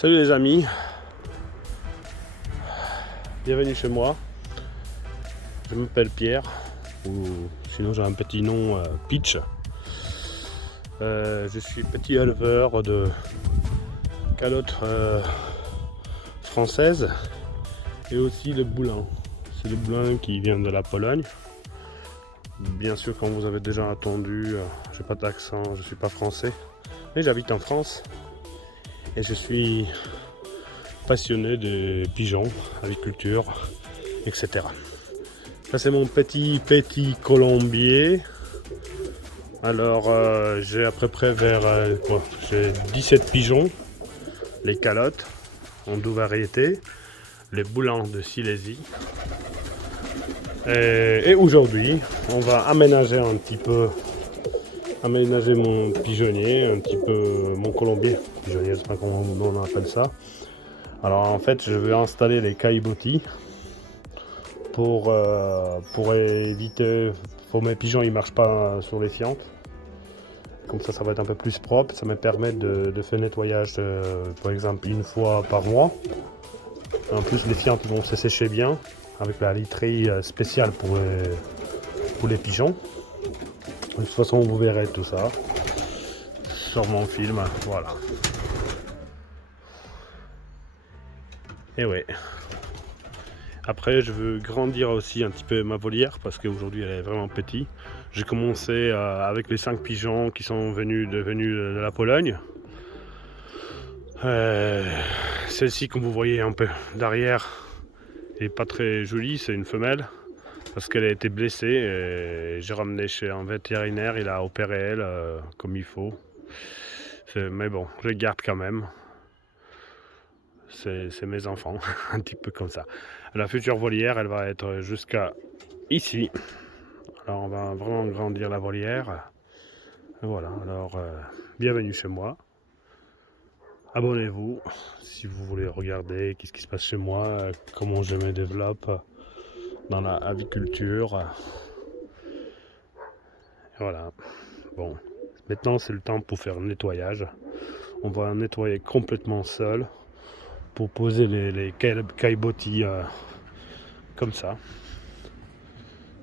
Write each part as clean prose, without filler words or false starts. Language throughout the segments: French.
Salut les amis, bienvenue chez moi. Je m'appelle Pierre, ou sinon j'ai un petit nom Peach. Je suis petit éleveur de calottes françaises et aussi de boulins. C'est des boulins qui viennent de la Pologne. Bien sûr, comme vous avez déjà entendu, j'ai pas d'accent, je suis pas français, mais j'habite en France et je suis passionné des pigeons, agriculture, etc. Ça c'est mon petit colombier. Alors j'ai à peu près j'ai 17 pigeons, les calottes en 2 variétés, les boulins de Silésie. Et aujourd'hui, on va aménager un petit peu, mon pigeonnier, un petit peu mon colombier. Pigeonnier, je sais pas comment on appelle ça. Alors en fait, je vais installer les caillebotis pour éviter, pour mes pigeons ils marchent pas sur les fientes. Comme ça va être un peu plus propre. Ça me permet de faire nettoyage par exemple 1 fois par mois. En plus les fientes vont se sécher bien avec la literie spéciale pour les pigeons. De toute façon vous verrez tout ça sur mon film, voilà. Et ouais. Après, je veux grandir aussi un petit peu ma volière parce qu'aujourd'hui elle est vraiment petite. J'ai commencé avec les 5 pigeons qui sont venus de la Pologne. Celle-ci, comme vous voyez un peu derrière, n'est pas très jolie, c'est une femelle parce qu'elle a été blessée. Et j'ai ramené chez un vétérinaire, il a opéré elle comme il faut. Mais bon, je les garde quand même. C'est mes enfants, un petit peu comme ça. La future volière, elle va être jusqu'à ici. Alors on va vraiment grandir la volière. Voilà, alors bienvenue chez moi. Abonnez-vous si vous voulez regarder qu'est-ce qui se passe chez moi, comment je me développe dans la aviculture. Voilà, bon, maintenant c'est le temps pour faire le nettoyage. On va nettoyer complètement seul pour poser les caillebotis comme ça.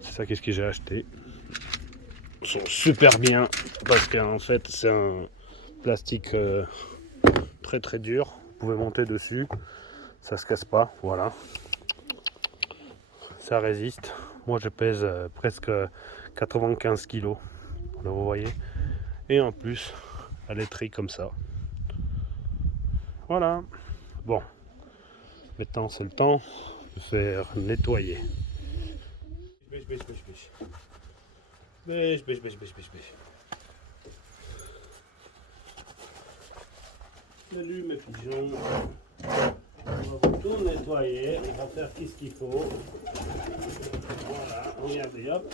C'est ça qu'est-ce que j'ai acheté. Ils sont super bien parce qu'en fait c'est un plastique très très dur. Vous pouvez monter dessus, ça se casse pas, voilà. Ça résiste. Moi je pèse presque 95 kg, vous voyez. Et en plus, la laiterie comme ça. Voilà. Bon, maintenant c'est le temps de faire nettoyer. Bêche, bêche, bêche, bêche. Bêche, bêche, bêche, bêche, bêche, bêche. Salut mes pigeons. On va tout nettoyer, on va faire ce qu'il faut. Voilà, regardez, hop.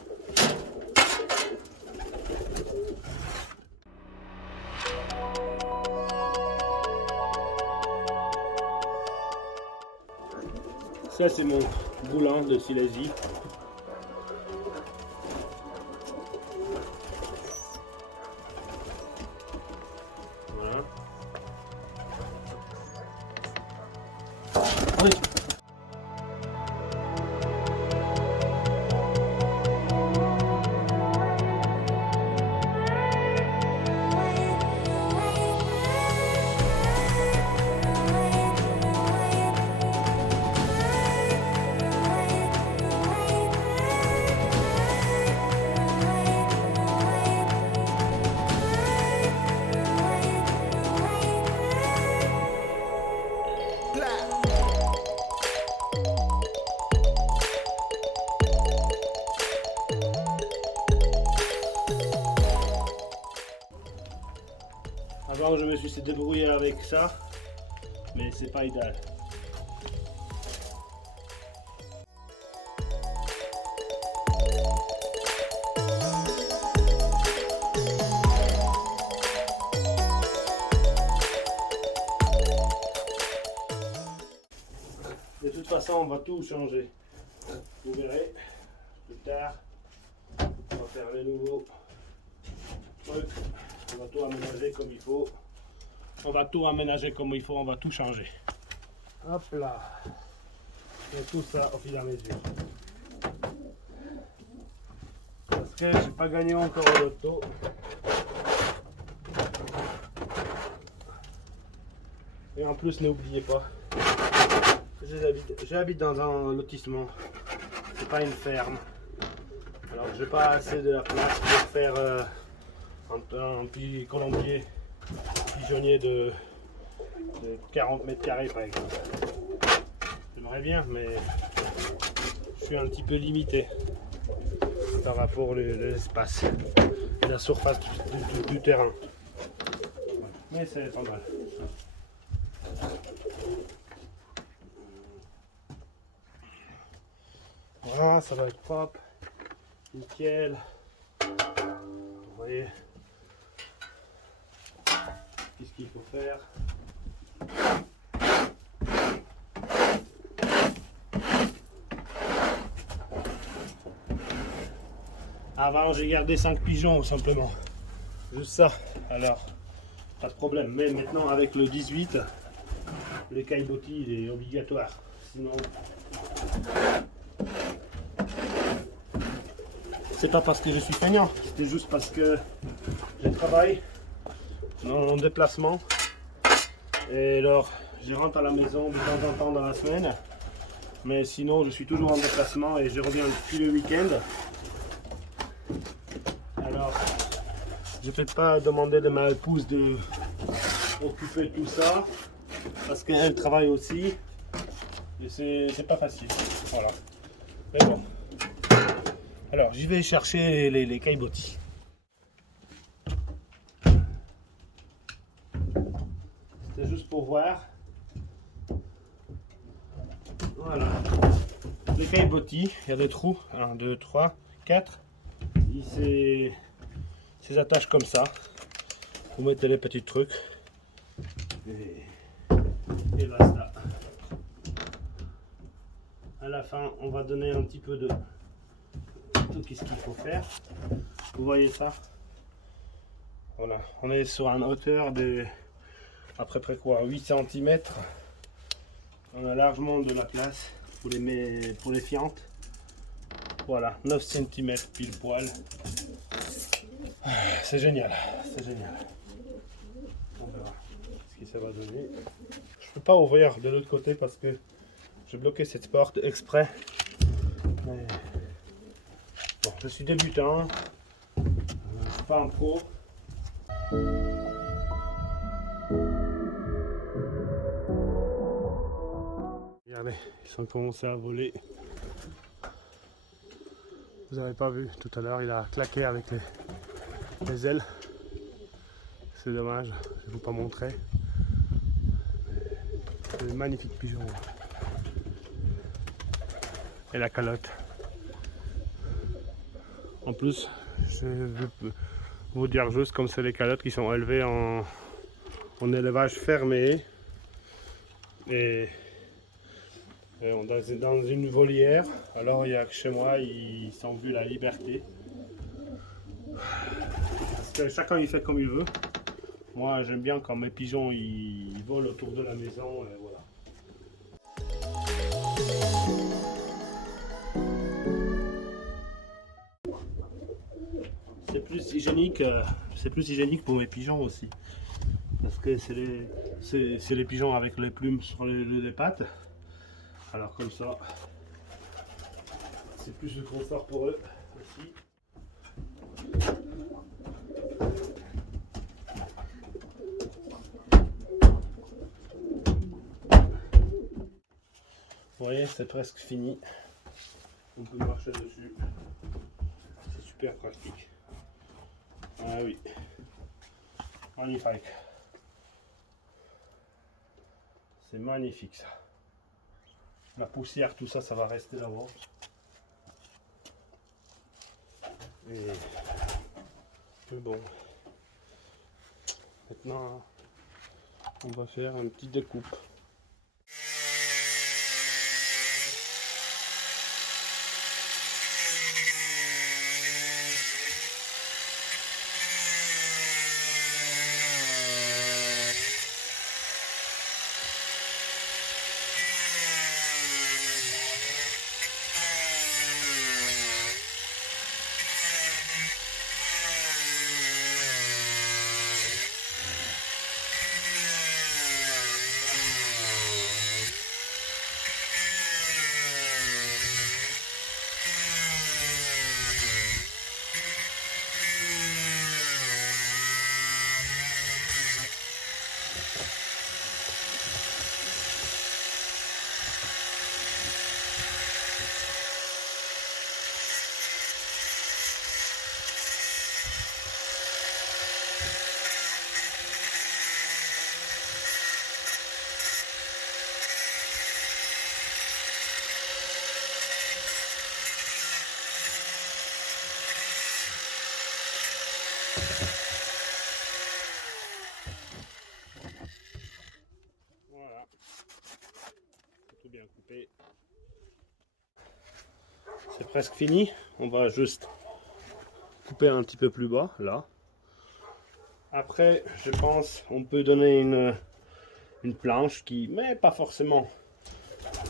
Ça c'est mon boulin de Silésie. Voilà. Oui. Avant je me suis débrouillé avec ça, mais c'est pas idéal. De toute façon on va tout changer. Vous verrez plus tard. On va faire les nouveaux trucs. On va tout aménager comme il faut. on va tout aménager comme il faut, on va tout changer. Hop là. Et tout ça au fil et à mesure. Parce que j'ai pas gagné encore au loto. Et en plus, n'oubliez pas, j'habite dans un lotissement. C'est pas une ferme. Alors j'ai pas assez de la place pour faire un petit colombier pigeonnier de 40 mètres carrés par exemple. J'aimerais bien, mais je suis un petit peu limité par rapport à l'espace et la surface du terrain. Mais c'est pas mal. Voilà, ça va être propre, nickel. Vous voyez, qu'est-ce qu'il faut faire? Avant, j'ai gardé 5 pigeons simplement. Juste ça. Alors, pas de problème. Mais maintenant, avec le 18, le caillebotis il est obligatoire. Sinon, c'est pas parce que je suis feignant. C'était juste parce que je travaille en déplacement. Et alors, je rentre à la maison de temps en temps dans la semaine. Mais sinon, je suis toujours en déplacement et je reviens depuis le week-end. Alors, je ne vais pas demander de ma épouse de occuper tout ça parce qu'elle travaille aussi et c'est pas facile. Voilà. Mais bon. Alors, j'y vais chercher les caillebotis. C'était juste pour voir. Voilà. Les caillebotis, il y a des trous. 1, 2, 3, 4. Ces attaches comme ça. Vous mettez les petits trucs. Et basta. À la fin, on va donner un petit peu de tout ce qu'il faut faire. Vous voyez ça? Voilà. On est sur une hauteur de à peu près quoi, 8 cm. On a largement de la place pour les fientes. Voilà, 9 cm pile poil. C'est génial, c'est génial. On verra ce que ça va donner. Je peux pas ouvrir de l'autre côté parce que j'ai bloqué cette porte exprès. Mais bon, je suis débutant, je suis pas un pro. Regardez, ils sont commencés à voler. Vous n'avez pas vu tout à l'heure, il a claqué avec les ailes. C'est dommage, je ne vous pas montrer. C'est un magnifique pigeon. Et la calotte. En plus, je veux vous dire juste comme c'est les calottes qui sont élevées en élevage fermé. Et dans une volière. Alors il y a que chez moi, ils sont vus la liberté. Parce que chacun il fait comme il veut. Moi j'aime bien quand mes pigeons ils volent autour de la maison. Et voilà. C'est plus hygiénique pour mes pigeons aussi. Parce que c'est les pigeons avec les plumes sur les pattes. Alors comme ça, c'est plus de confort pour eux aussi. Vous voyez, c'est presque fini. On peut marcher dessus. C'est super pratique. Ah oui. Magnifique. C'est magnifique ça. La poussière, tout ça, ça va rester là-bas. Et bon. Maintenant, on va faire une petite découpe. presque fini. On va juste couper un petit peu plus bas, là. Après, je pense on peut donner une planche qui, mais pas forcément.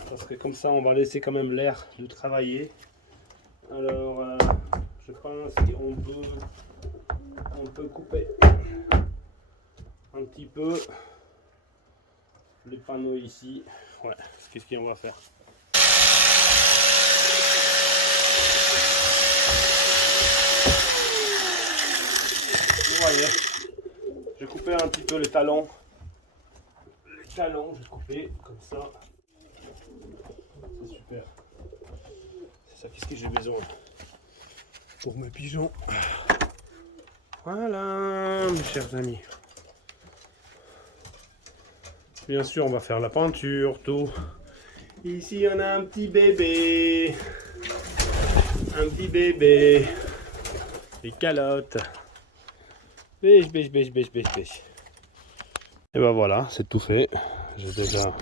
Parce que comme ça, on va laisser quand même l'air de travailler. Alors, je pense on peut couper un petit peu les panneaux ici. Ouais, qu'est-ce qu'on va faire? Vous voyez, j'ai coupé un petit peu les talons. Les talons, j'ai coupé comme ça. C'est super. C'est ça, qu'est-ce que j'ai besoin pour mes pigeons? Voilà, mes chers amis. Bien sûr, on va faire la peinture, tout. Ici, on a un petit bébé. Un petit bébé. Les calottes. Bêche, bêche, bêche, bêche, bêche, bêche. Et ben voilà, c'est tout fait. J'ai déjà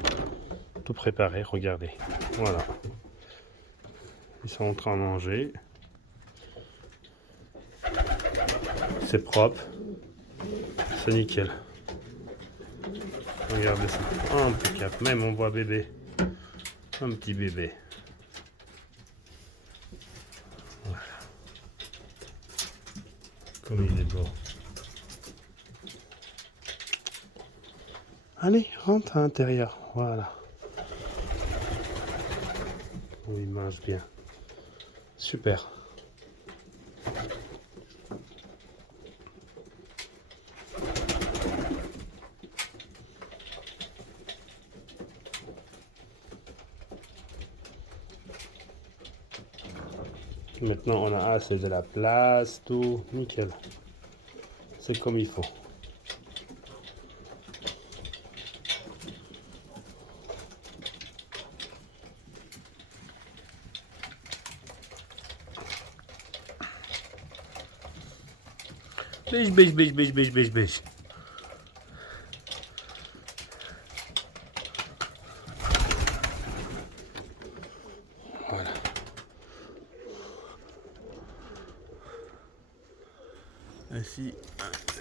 tout préparé, regardez. Voilà. Ils sont en train de manger. C'est propre. C'est nickel. Regardez ça. Impeccable. Même on voit bébé. Un petit bébé. Voilà. Comme il est beau. Allez, rentre à l'intérieur. Voilà. Oh, il mange bien. Super. Maintenant, on a assez de la place, tout nickel. C'est comme il faut. Bêche, bêche, bêche, bêche, bêche, bêche, bêche. Voilà. Ainsi,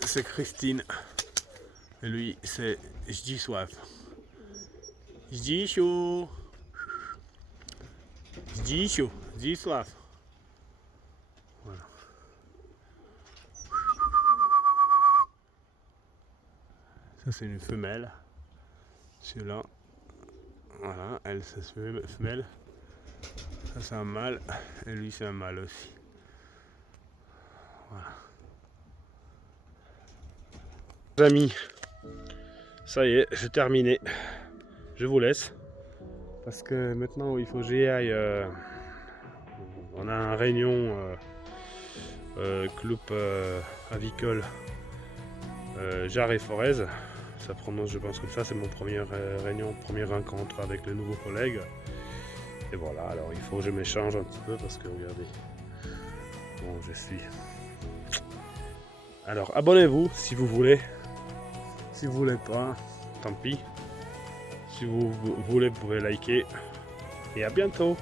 c'est Christine. Et lui, c'est Zdzisław. Zdzisiu. Zdzisiu. Zdzisław. Voilà. Ça, c'est une femelle. Celui-là. Voilà, elle, c'est une femelle. Ça, c'est un mâle. Et lui, c'est un mâle aussi. Voilà. Les amis, ça y est, j'ai terminé. Je vous laisse. Parce que maintenant, il faut que j'y aille. On a une réunion club avicole Jarre et Forez. Ça prononce, je pense, comme ça. C'est mon première réunion, première rencontre avec les nouveaux collègues. Et voilà, alors il faut que je m'échange un petit peu parce que regardez, bon, je suis. Alors abonnez-vous si vous voulez. Si vous voulez pas, tant pis. Si vous voulez, vous pouvez liker. Et à bientôt.